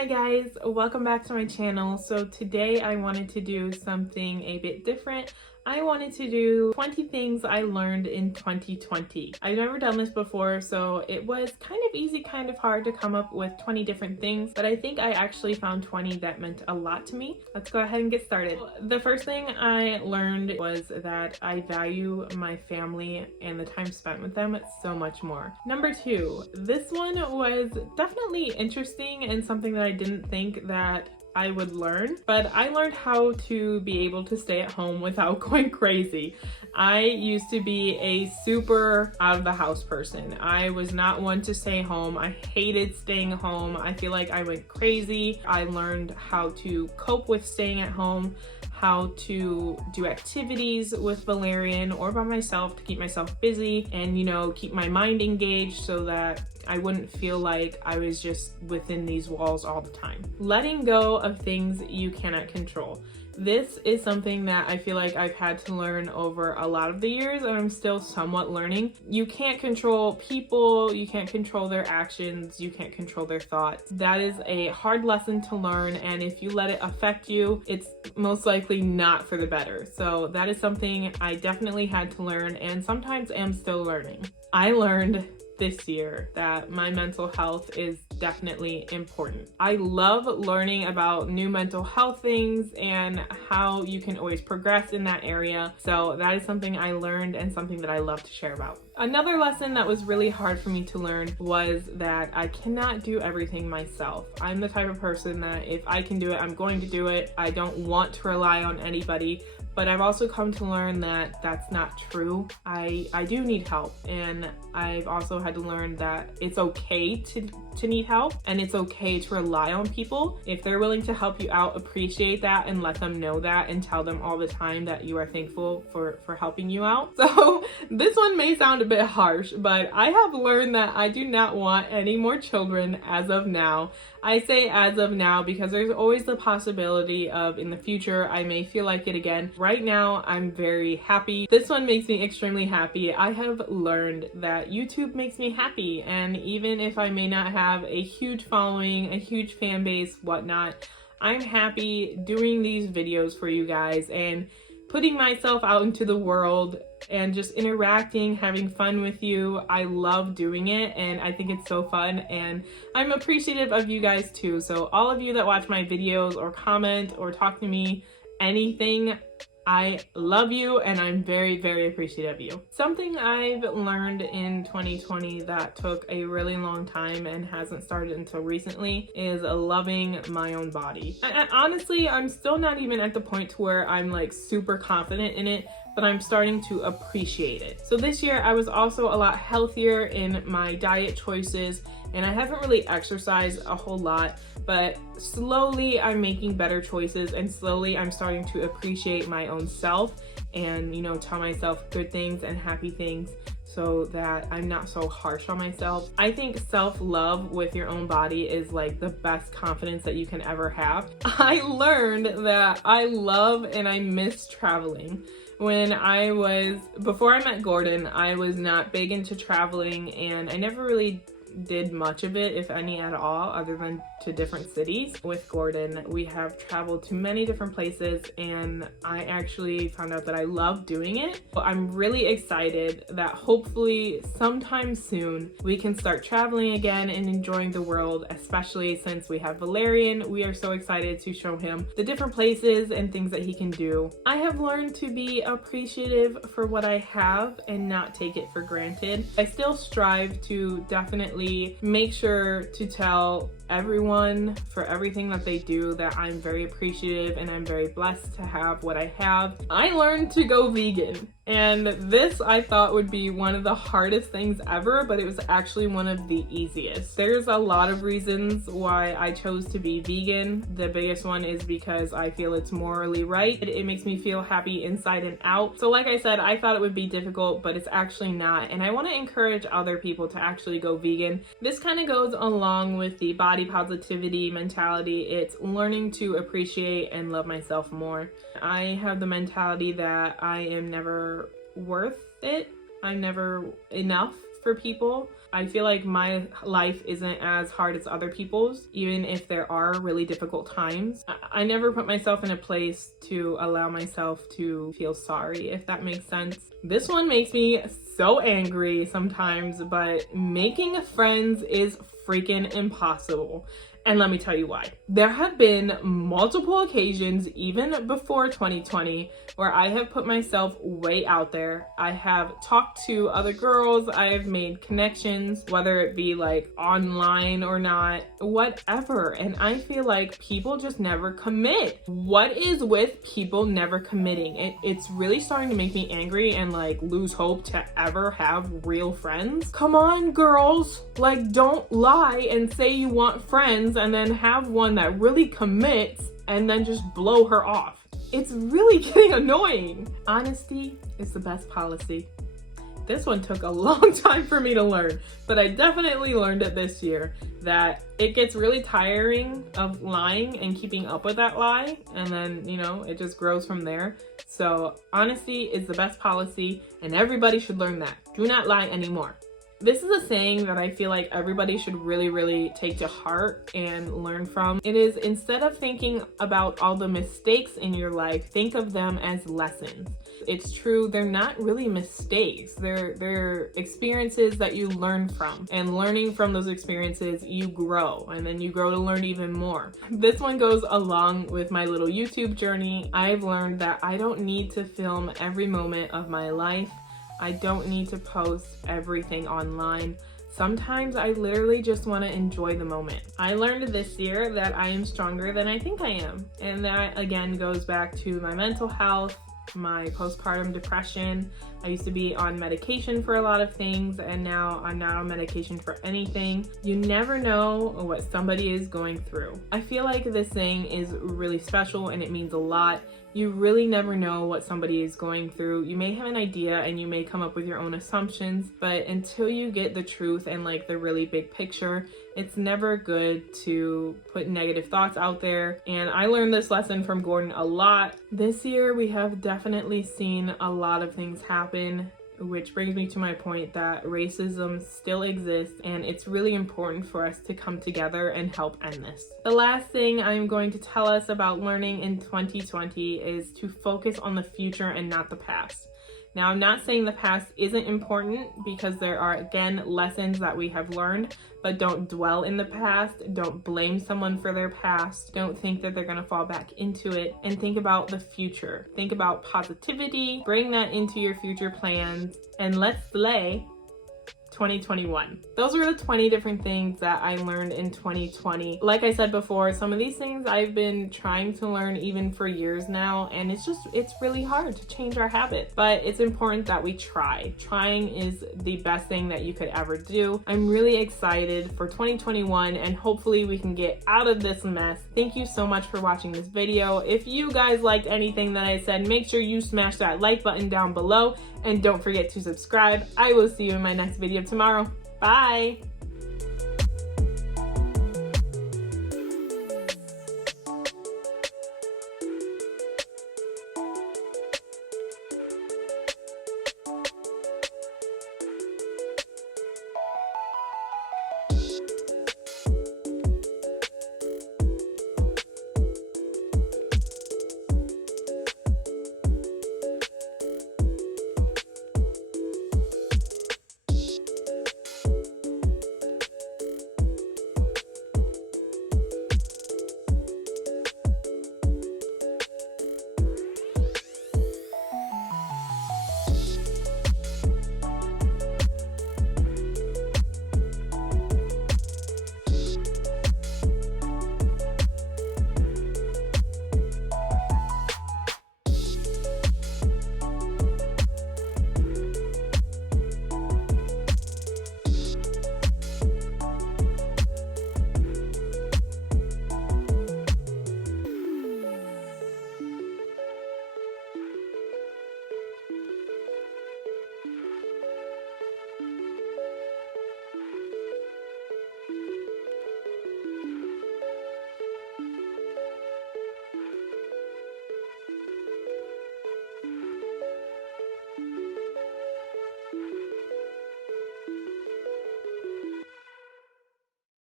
Hi guys, welcome back to my channel. So today I wanted to do something a bit different. I wanted to do 20 things I learned in 2020. I've never done this before, so it was kind of easy, kind of hard to come up with 20 different things, but I think I actually found 20 that meant a lot to me. Let's go ahead and get started. The first thing I learned was that I value my family and the time spent with them so much more. Number two, this one was definitely interesting and something that I didn't think that I would learn, but I learned how to be able to stay at home without going crazy. I used to be a super out of the house person. I was not one to stay home. I hated staying home. I feel like I went crazy. I learned how to cope with staying at home, how to do activities with Valerian or by myself to keep myself busy and, keep my mind engaged so that I wouldn't feel like I was just within these walls all the time. Letting go of things you cannot control. This is something that I feel like I've had to learn over a lot of the years, and I'm still somewhat learning. You can't control people, you can't control their actions, you can't control their thoughts. That is a hard lesson to learn, and if you let it affect you, it's most likely not for the better. So that is something I definitely had to learn, and sometimes am still learning. I learned this year that my mental health is definitely important. I love learning about new mental health things and how you can always progress in that area. So that is something I learned and something that I love to share about. Another lesson that was really hard for me to learn was that I cannot do everything myself. I'm the type of person that if I can do it, I'm going to do it. I don't want to rely on anybody. But I've also come to learn that that's not true. I do need help, and I've also had to learn that it's okay to need help, and it's okay to rely on people. If they're willing to help you out, appreciate that and let them know that, and tell them all the time that you are thankful for helping you out. So this one may sound a bit harsh, but I have learned that I do not want any more children as of now. I say as of now because there's always the possibility of in the future I may feel like it again. Right now I'm very happy. This one makes me extremely happy. I have learned that YouTube makes me happy, and even if I may not have a huge following, a huge fan base, whatnot, I'm happy doing these videos for you guys and putting myself out into the world and just interacting, having fun with you. I love doing it, and I think it's so fun, and I'm appreciative of you guys too. So all of you that watch my videos or comment or talk to me, anything, I love you, and I'm very, very appreciative of you. Something I've learned in 2020 that took a really long time and hasn't started until recently is loving my own body. And honestly, I'm still not even at the point to where I'm like super confident in it, but I'm starting to appreciate it. So this year I was also a lot healthier in my diet choices, and I haven't really exercised a whole lot, but slowly I'm making better choices, and slowly I'm starting to appreciate my own self and, tell myself good things and happy things so that I'm not so harsh on myself. I think self-love with your own body is like the best confidence that you can ever have. I learned that I love and I miss traveling. Before I met Gordon, I was not big into traveling, and I never really did much of it, if any at all, other than to different cities. With Gordon, we have traveled to many different places, and I actually found out that I love doing it. So I'm really excited that hopefully sometime soon we can start traveling again and enjoying the world, especially since we have Valerian. We are so excited to show him the different places and things that he can do. I have learned to be appreciative for what I have and not take it for granted. I still strive to definitely make sure to tell everyone for everything that they do that I'm very appreciative and I'm very blessed to have what I have. I learned to go vegan, and this I thought would be one of the hardest things ever, but it was actually one of the easiest. There's a lot of reasons why I chose to be vegan. The biggest one is because I feel it's morally right. It makes me feel happy inside and out. So like I said, I thought it would be difficult, but it's actually not, and I want to encourage other people to actually go vegan. This kind of goes along with the body positivity mentality. It's learning to appreciate and love myself more. I have the mentality that I am never worth it. I'm never enough for people. I feel like my life isn't as hard as other people's, even if there are really difficult times. I never put myself in a place to allow myself to feel sorry, if that makes sense. This one makes me so angry sometimes, but making friends is freaking impossible. And let me tell you why. There have been multiple occasions, even before 2020, where I have put myself way out there. I have talked to other girls, I have made connections, whether it be like online or not, whatever. And I feel like people just never commit. What is with people never committing? It's really starting to make me angry and like lose hope to ever have real friends. Come on, girls. Like, don't lie and say you want friends and then have one that really commits and then just blow her off. It's really getting annoying. Honesty is the best policy. This one took a long time for me to learn, but I definitely learned it this year, that it gets really tiring of lying and keeping up with that lie, and then, you know, it just grows from there. So honesty is the best policy, and everybody should learn that. Do not lie anymore. This is a saying that I feel like everybody should really take to heart and learn from. It is, instead of thinking about all the mistakes in your life, think of them as lessons. It's true, they're not really mistakes. They're experiences that you learn from. And learning from those experiences, you grow. And then you grow to learn even more. This one goes along with my little YouTube journey. I've learned that I don't need to film every moment of my life. I don't need to post everything online. Sometimes I literally just want to enjoy the moment. I learned this year that I am stronger than I think I am. And that again goes back to my mental health, my postpartum depression. I used to be on medication for a lot of things, and now I'm not on medication for anything. You never know what somebody is going through. I feel like this thing is really special and it means a lot. You really never know what somebody is going through. You may have an idea and you may come up with your own assumptions, but until you get the truth and like the really big picture, it's never good to put negative thoughts out there. And I learned this lesson from Gordon a lot. This year we have definitely seen a lot of things happen, which brings me to my point that racism still exists, and it's really important for us to come together and help end this. The last thing I'm going to tell us about learning in 2020 is to focus on the future and not the past. Now, I'm not saying the past isn't important, because there are, again, lessons that we have learned, but don't dwell in the past. Don't blame someone for their past. Don't think that they're going to fall back into it, and think about the future. Think about positivity, bring that into your future plans, and let's slay 2021. Those were the 20 different things that I learned in 2020. Like I said before, some of these things I've been trying to learn even for years now, and it's really hard to change our habits, but it's important that we try. Trying is the best thing that you could ever do. I'm really excited for 2021, and hopefully we can get out of this mess. Thank you so much for watching this video. If you guys liked anything that I said, make sure you smash that like button down below, and don't forget to subscribe. I will see you in my next video tomorrow. Bye!